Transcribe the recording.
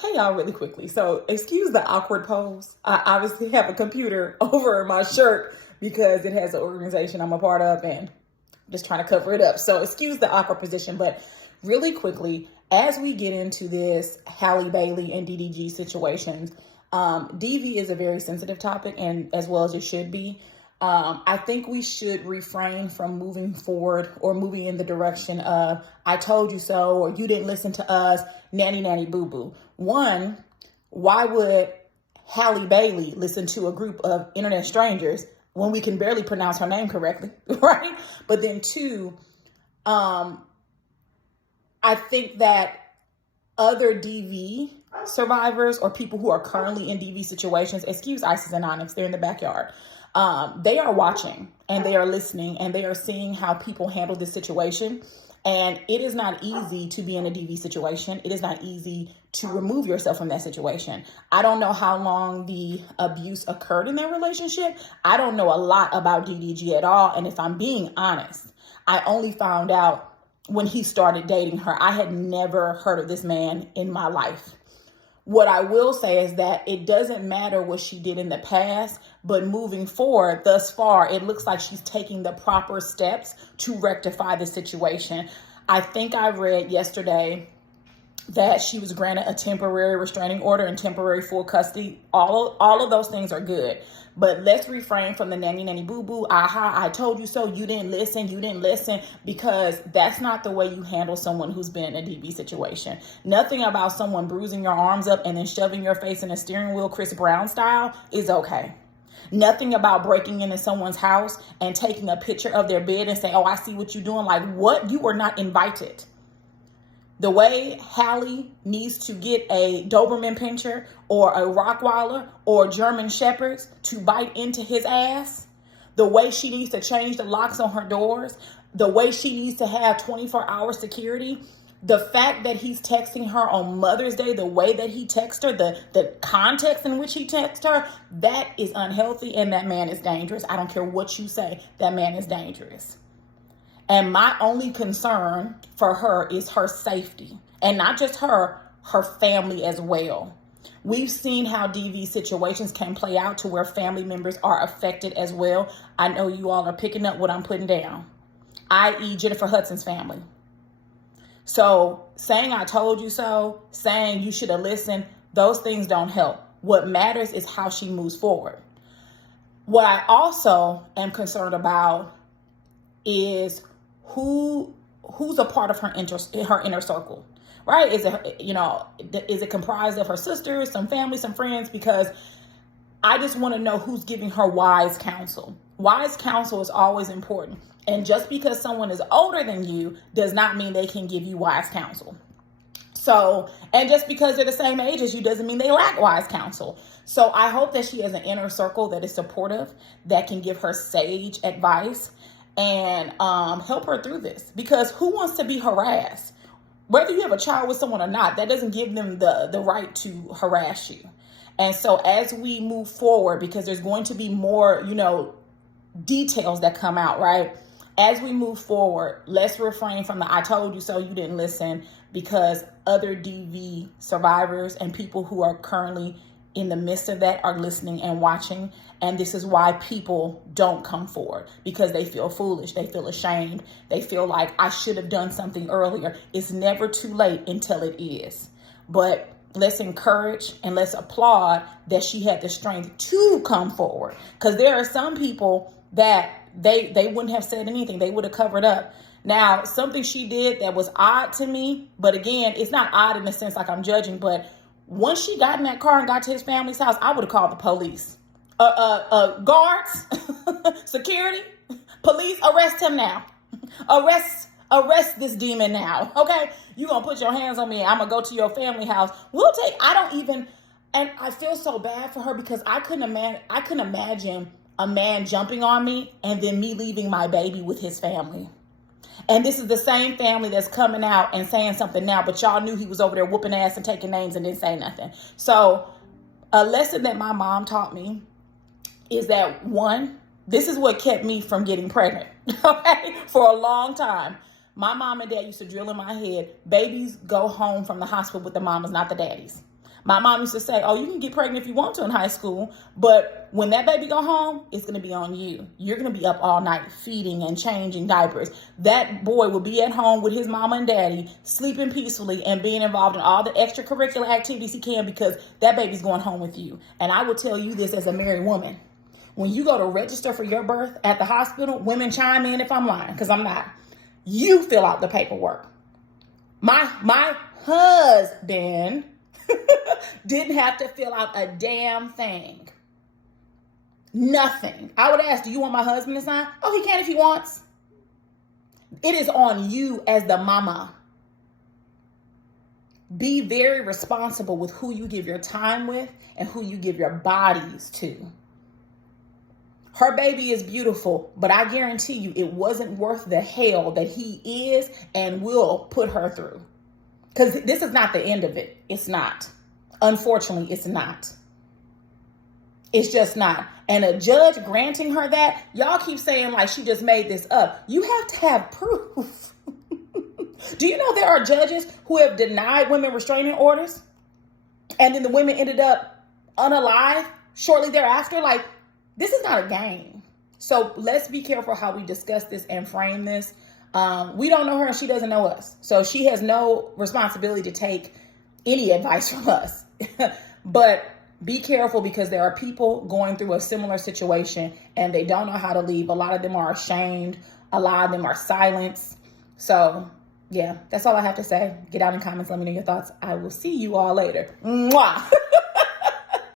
Hey y'all, really quickly. So excuse the awkward pose. I obviously have a computer over my shirt because it has an organization I'm a part of and I'm just trying to cover it up. So excuse the awkward position, but really quickly, as we get into this Halle Bailey and DDG situations, DV is a very sensitive topic, and as well as it should be. I think we should refrain from moving forward or moving in the direction of "I told you so" or "you didn't listen to us," nanny nanny boo boo. One, why would Halle Bailey listen to a group of internet strangers when we can barely pronounce her name correctly, right? But then two, I think that other DV survivors or people who are currently in DV situations, excuse Isis and Onyx, they're in the backyard. They are watching and they are listening and they are seeing how people handle this situation. And it is not easy to be in a DV situation. It is not easy to remove yourself from that situation. I don't know how long the abuse occurred in their relationship. I don't know a lot about DDG at all. And if I'm being honest, I only found out when he started dating her. I had never heard of this man in my life. What I will say is that it doesn't matter what she did in the past, but moving forward, thus far, it looks like she's taking the proper steps to rectify the situation. I think I read yesterday that she was granted a temporary restraining order and temporary full custody. All of those things are good. But let's refrain from the nanny nanny boo boo, aha, I told you so, you didn't listen, because that's not the way you handle someone who's been in a DV situation. Nothing about someone bruising your arms up and then shoving your face in a steering wheel, Chris Brown style, is okay. Nothing about breaking into someone's house and taking a picture of their bed and saying, oh, I see what you're doing. Like, what? You were not invited. The way Halle needs to get a Doberman Pinscher or a Rottweiler or German Shepherds to bite into his ass, the way she needs to change the locks on her doors, the way she needs to have 24-hour security, the fact that he's texting her on Mother's Day, the way that he texts her, the context in which he texts her, that is unhealthy, and that man is dangerous. I don't care what you say, that man is dangerous. And my only concern for her is her safety. And not just her family as well. We've seen how DV situations can play out to where family members are affected as well. I know you all are picking up what I'm putting down, i.e. Jennifer Hudson's family. So saying I told you so, saying you should have listened, those things don't help. What matters is how she moves forward. What I also am concerned about is who's a part of her inner circle, right? Is it comprised of her sisters, some family, some friends? Because I just want to know who's giving her wise counsel. Wise counsel is always important. And just because someone is older than you does not mean they can give you wise counsel. So, and just because they're the same age as you doesn't mean they lack wise counsel. So I hope that she has an inner circle that is supportive, that can give her sage advice and help her through this. Because who wants to be harassed? Whether you have a child with someone or not, that doesn't give them the right to harass you. And so as we move forward, because there's going to be more, details that come out, right? As we move forward, let's refrain from the I told you so, you didn't listen, because other DV survivors and people who are currently in the midst of that are listening and watching. And this is why people don't come forward, because they feel foolish. They feel ashamed. They feel like I should have done something earlier. It's never too late until it is. But let's encourage and let's applaud that she had the strength to come forward, because there are some people that they wouldn't have said anything. They would have covered up. Now, something she did that was odd to me, but again, it's not odd in the sense like I'm judging, but once she got in that car and got to his family's house, I would have called the police. Guards, security, police, arrest him now. Arrest this demon now. Okay? You're going to put your hands on me. I'm going to go to your family house. And I feel so bad for her, because I couldn't imagine a man jumping on me and then me leaving my baby with his family. And this is the same family that's coming out and saying something now, but y'all knew he was over there whooping ass and taking names and didn't say nothing. So a lesson that my mom taught me is that, one, this is what kept me from getting pregnant, okay, for a long time. My mom and dad used to drill in my head, babies go home from the hospital with the mamas, not the daddies. My mom used to say, oh, you can get pregnant if you want to in high school, but when that baby go home, it's going to be on you. You're going to be up all night feeding and changing diapers. That boy will be at home with his mama and daddy, sleeping peacefully and being involved in all the extracurricular activities he can, because that baby's going home with you. And I will tell you this as a married woman. When you go to register for your birth at the hospital, women chime in if I'm lying, because I'm not. You fill out the paperwork. My husband didn't have to fill out a damn thing. Nothing. I would ask, do you want my husband to sign? Oh, he can if he wants. It is on you as the mama. Be very responsible with who you give your time with and who you give your bodies to. Her baby is beautiful, but I guarantee you it wasn't worth the hell that he is and will put her through. Because this is not the end of it. It's not. Unfortunately, it's not. It's just not. And a judge granting her that, y'all keep saying like she just made this up. You have to have proof. Do you know there are judges who have denied women restraining orders? And then the women ended up unalive shortly thereafter? Like, this is not a game. So let's be careful how we discuss this and frame this. We don't know her and she doesn't know us. So she has no responsibility to take any advice from us. But be careful, because there are people going through a similar situation and they don't know how to leave. A lot of them are ashamed. A lot of them are silenced. So yeah, that's all I have to say. Get out in comments. Let me know your thoughts. I will see you all later. Mwah.